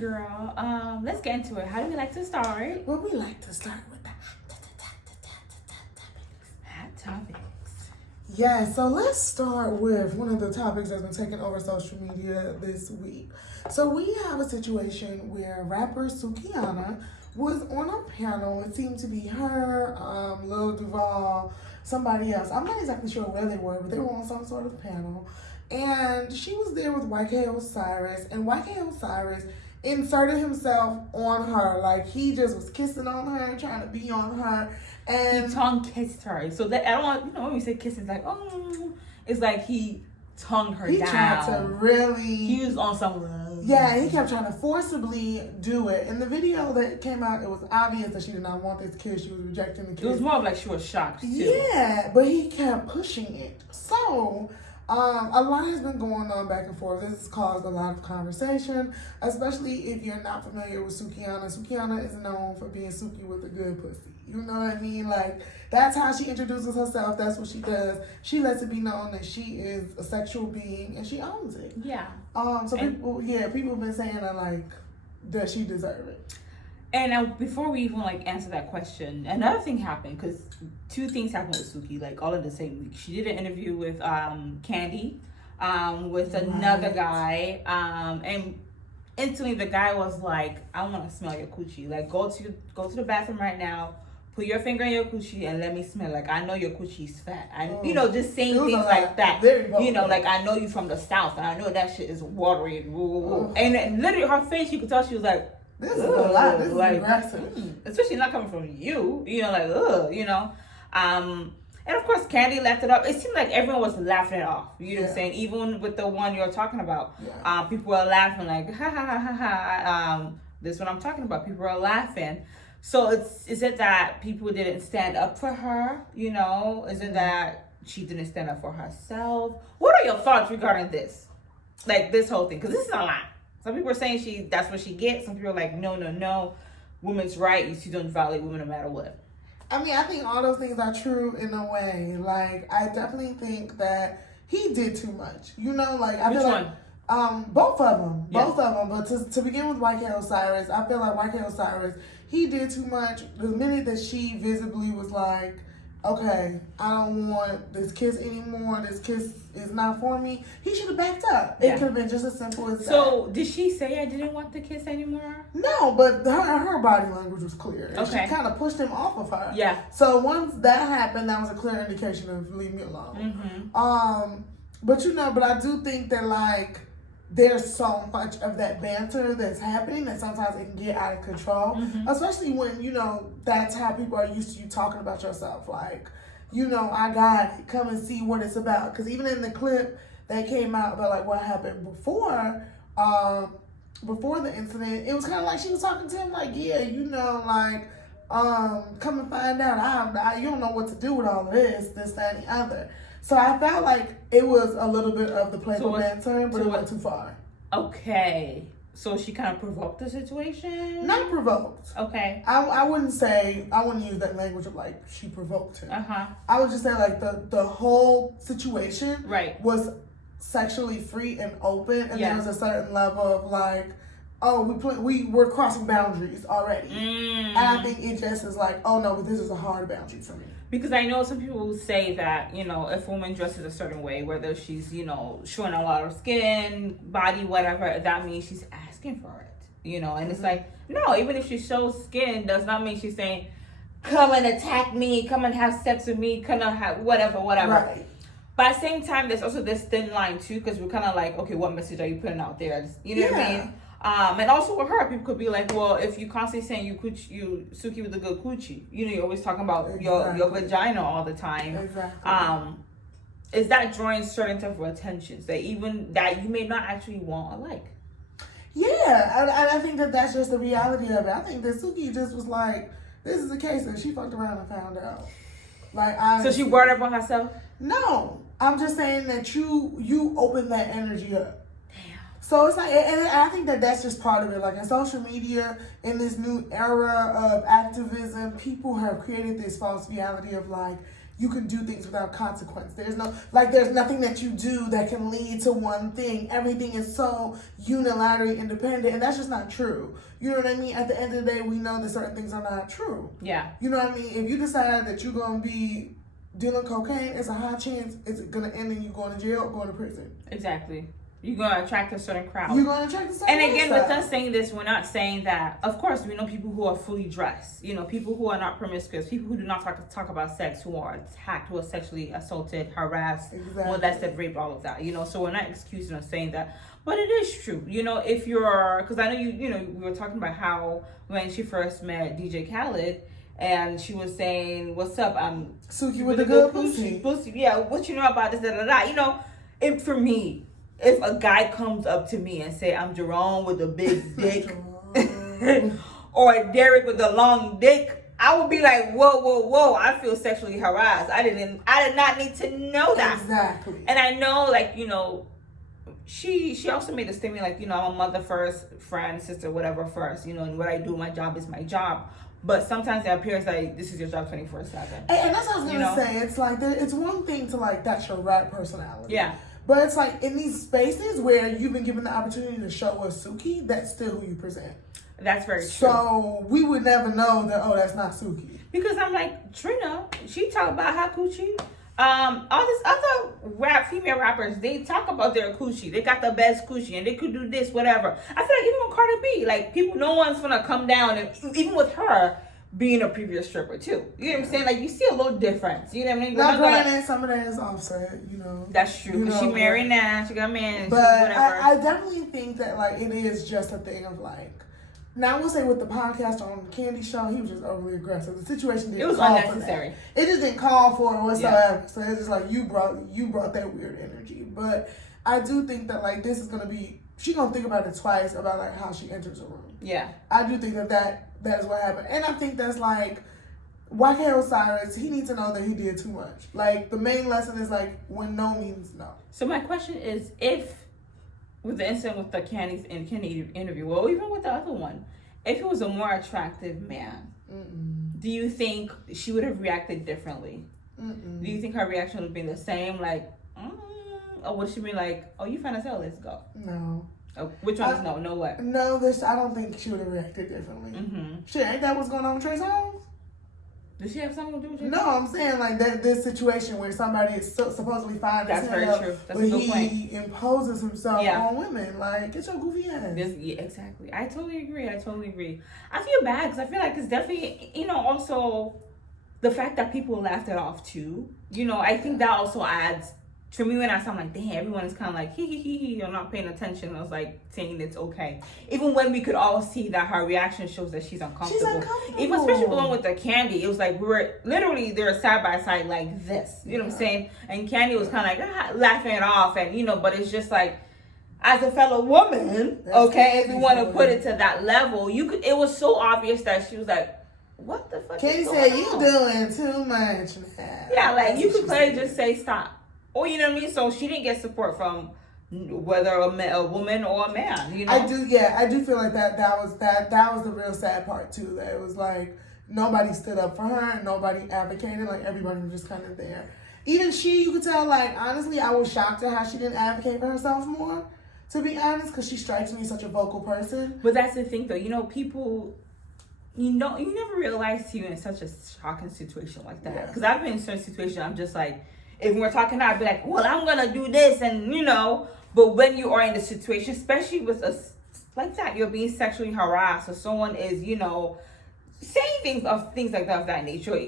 girl. Let's get into it. How do we like to start? Well, we like to start with the Hot topics. Yeah, so let's start with one of the topics that's been taking over social media this week. So we have a situation where rapper Sukihana was on a panel. It seemed to be her, Lil Duval, somebody else. I'm not exactly sure where they were, but they were on some sort of panel. And she was there with YKOsiriris, and YKOsiriris inserted himself on her. Like, he just was kissing on her, trying to be on her. And he tongue kissed her. So that, I don't want, when we say kissing, it's like, oh, it's like he tongued her down. He tried to really... He was on some love. Yeah, he kept trying to forcibly do it. In the video that came out, it was obvious that she did not want this kiss. She was rejecting the kiss. It was more of like she was shocked, too. Yeah, but he kept pushing it. So... a lot has been going on back and forth. This has caused a lot of conversation, especially if you're not familiar with Sukihana. Sukihana is known for being Suki with a good pussy. You know what I mean? Like, that's how she introduces herself. That's what she does. She lets it be known that she is a sexual being, and she owns it. Yeah. So people have been saying that, like, does she deserve it? And before we even answer that question, another thing happened, because two things happened with Suki all in the same week. She did an interview with Candy, with another guy, and instantly the guy was like, "I want to smell your coochie. Like, go to the bathroom right now, put your finger in your coochie, and let me smell. Like, I know your coochie's fat. Just saying things like that. Like, I know you from the South, and I know that shit is watery and and literally her face, you could tell she was like." This is a lot. This is aggressive. Especially not coming from you. And of course, Candy left it up. It seemed like everyone was laughing it off. You know what I'm saying? Even with the one you're talking about. Yeah. People were laughing like, ha, ha, ha, ha, ha. This is what I'm talking about. People are laughing. So is it that people didn't stand up for her? Is it that she didn't stand up for herself? What are your thoughts regarding this? Like, this whole thing? Because this is a lot. Some people are saying that's what she gets. Some people are like, no. Women's right. You don't violate women no matter what. I mean, I think all those things are true in a way. Like, I definitely think that he did too much. I Which feel one? Like both of them. Yeah. Both of them. But to begin with YKOsiriris, I feel like YKOsiriris, he did too much. The minute that she visibly was like, okay, I don't want this kiss anymore. This kiss is not for me. He should have backed up. It could have been just as simple as that. So, did she say I didn't want the kiss anymore? No, but her body language was clear. And okay. She kind of pushed him off of her. Yeah. So, once that happened, that was a clear indication of leave me alone. Mm-hmm. But I do think that, like, there's so much of that banter that's happening that sometimes it can get out of control. Mm-hmm. Especially when, that's how people are used to you talking about yourself. Like, I got it. Come and see what it's about. Because even in the clip that came out about, like, what happened before the incident, it was kind of like she was talking to him like, yeah, come and find out. You don't know what to do with all of this, that, and the other. So I felt like it was a little bit of the playful banter, but it went too far. Okay. So she kind of provoked the situation? Not provoked. Okay. I wouldn't use that language of like she provoked him. Uh-huh. I would just say like the whole situation was sexually free and open, and there was a certain level of like, oh, we're crossing boundaries already. And I think it just is like, oh no, but this is a hard boundary for me. Because I know some people say that, if a woman dresses a certain way, whether she's, showing a lot of skin, body, whatever, that means she's asking for it, and it's like, no, even if she shows skin, does not mean she's saying, come and attack me, come and have sex with me, come and have whatever. Right. But at the same time, there's also this thin line too, because we're kind of like, okay, what message are you putting out there? You know what I mean? And also with her, people could be like, well, if you constantly saying you Suki with a good coochie, you're always talking about your vagina all the time. Exactly. Is that drawing certain type of attentions that you may not actually want or like? Yeah, I think that's just the reality of it. I think that Suki just was like, this is a case that she fucked around and found out. Like, so she brought up on herself? No, I'm just saying that you opened that energy up. So it's like, and I think that's just part of it. Like in social media, in this new era of activism, people have created this false reality of like, you can do things without consequence. There's nothing that you do that can lead to one thing. Everything is so unilaterally independent, and that's just not true. You know what I mean? At the end of the day, we know that certain things are not true. Yeah. You know what I mean? If you decide that you're going to be dealing cocaine, it's a high chance it's going to end in you going to jail or going to prison. Exactly. You're going to attract a certain crowd. You're going to attract a certain crowd. And again, with us saying this, we're not saying that, of course, we know people who are fully dressed, people who are not promiscuous, people who do not talk about sex, who are attacked, who are sexually assaulted, harassed, molested, raped, all of that, so we're not excusing or saying that. But it is true, if you're, because I know we were talking about how when she first met DJ Khaled, and she was saying, "What's up? I'm Suki with the good pussy. Yeah, what you know about this, if for me, if a guy comes up to me and say, I'm Jerome with a big dick, or Derek with a long dick, I would be like, whoa, I feel sexually harassed. I did not need to know that. Exactly. And I know, she also made a statement like, I'm a mother first, friend, sister, whatever first, and what I do, my job is my job. But sometimes it appears like this is your job 24/7. And that's what I was going to say. It's like, it's one thing to like, that's your rap personality. Yeah. But it's like in these spaces where you've been given the opportunity to show us Suki, that's still who you present. That's very true. So we would never know that, that's not Suki. Because I'm like, Trina, she talk about her coochie. All these other female rappers, they talk about their coochie. They got the best coochie and they could do this, whatever. I feel like even with Cardi B, like no one's gonna come down, and even with her being a previous stripper too. You know what I'm saying? Like you see a little difference. You know what I mean? Now granted, some of that is offset, That's true. Because she married now, she got married, but whatever. I definitely think that like it is just a thing of like. Now I will say with the podcast on the Candy Show, he was just overly aggressive. The situation didn't call unnecessary. For that. It just didn't call for it whatsoever. Yeah. So it's just like you brought that weird energy. But I do think that like this is gonna be, she gonna think about it twice about like how she enters a room. Yeah. I do think that is what happened. And I think that's like YKOsiriris, he needs to know that he did too much. Like the main lesson is like when no means no. So my question is, if with the incident with the Candy interview, well, even with the other one, if it was a more attractive man, do you think she would have reacted differently? Do you think her reaction would have been the same, like, or would she be like, oh, you fine as hell, let's go? No. Oh, which one is no? No what? No, I don't think she would have reacted differently. Shit, ain't that what's going on with Trey Songz? Does she have something to do with it? No, I'm saying like this situation where somebody is supposedly fine. That's very true. That's a good point. He imposes himself on women. Like, get your goofy ass. Yeah, exactly. I totally agree. I feel bad because I feel like it's definitely, also the fact that people laughed it off too. I think that also adds. For me, when I saw, I'm like, damn, everyone is kind of like, hee, I'm not paying attention. I was like, saying it's okay. Even when we could all see that her reaction shows that she's uncomfortable. Even especially the one with the Candy, it was like, we were literally, they were side by side like this. You know what I'm saying? And Candy was kind of like, laughing it off. And, but it's just like, as a fellow woman, if you want to put it to that level, it was so obvious that she was like, what the fuck Candy is going said, you doing too much now. Yeah, like, you could clearly just say stop. Or you know what I mean? So she didn't get support from whether a woman or a man. I do feel like that was the real sad part too. That it was like nobody stood up for her, nobody advocated. Like everybody was just kind of there. Even she, you could tell. Like honestly, I was shocked at how she didn't advocate for herself more. To be honest, because she strikes me as such a vocal person. But that's the thing, though. People. You never realize you're in such a shocking situation like that. Because I've been in certain situations. I'm just like. If we're talking now, I'd be like, well, I'm going to do this and, But when you are in the situation, especially with us like that, you're being sexually harassed or someone is, saying things like that of that nature.